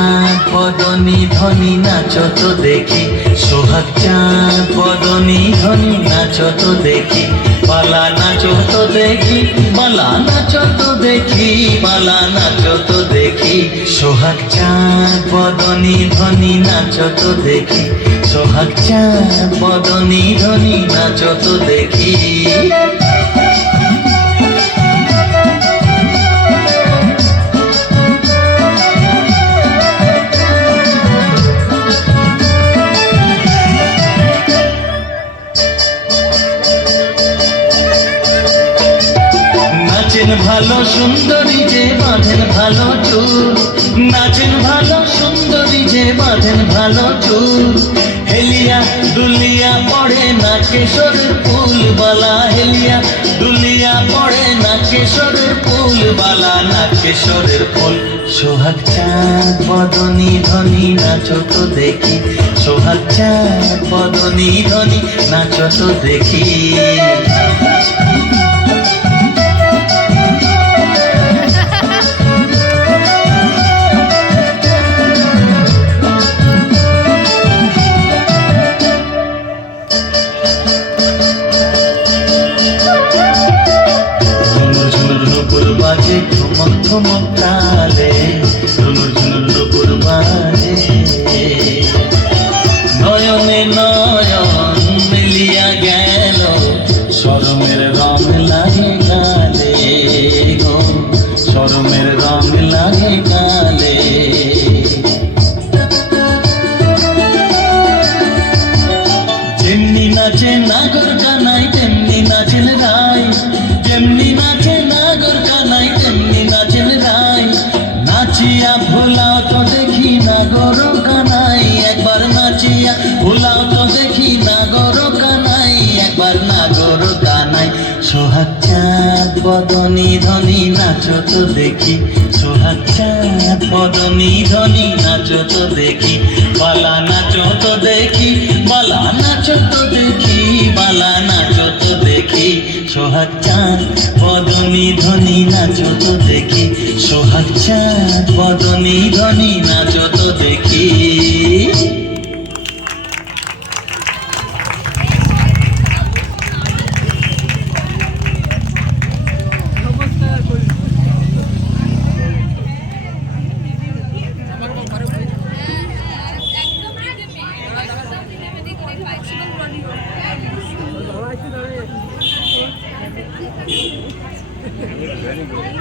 চাঁদ বদনী ধ্বনি নাচো তো দেখি, সোহাগ চাঁদ বদনী ধ্বনি নাচো তো দেখি, বালা নাচো তো দেখি, বালা নাচো তো দেখি, বালা নাচো তো দেখি, সোহাগ চাঁদ বদনী ধ্বনি নাচো তো দেখি, সোহাগ চাঁদ বদনী ধ্বনি নাচো তো দেখি। নাচেন ভালো সুন্দরী যে বাঁধেন ভালো চুল, নাচেন ভালো সুন্দরী যে বাঁধেন ভালো চুল, হেলিয়া দুলিয়া পড়ে না কেশরের ফুল বালা, হেলিয়া দুলিয়া পড়ে না কেশরের ফুল বালা, না কেশরের ফুল। সোহাগ চাঁদ বদনী ধ্বনি নাচো তো দেখি, সোহাগ চাঁদ বদনী ধ্বনি নাচো তো দেখি। বাজে ঠুমক ঠুমক তালে, ঝুনুর ঝুনুর নুপুর বাজে, নয়নে নয়ন মিলিয়া গেল, শরমের রং লাগে গালে গো, শরমের রং লাগে গালে। যেমনি নাচে নাগর কানাই তেমনি নাচেন রাই, যেমনি নাচে নাগর কানাই তেমনি নাচেন রাই, নাচিয়া ভোলাও তো দেখি নাগর কানাই, একবার নাচিয়া ভোলাও তো দেখি নাগর কানাই, একবার নাগর কানাই। সোহাগ চাঁদ বদনী ধ্বনি নাচো তো দেখি, সোহাগ চাঁদ বদনী ধ্বনি নাচো তো দেখি, বালা নাচো তো দেখি, বালা নাচো তো দেখি, বালা নাচো তো দেখি, সোহাগ চাঁদ বদনী ধ্বনি নাচো তো দেখি, সোহাগ চাঁদ বদনী ধ্বনি নাচো তো দেখি। Very good.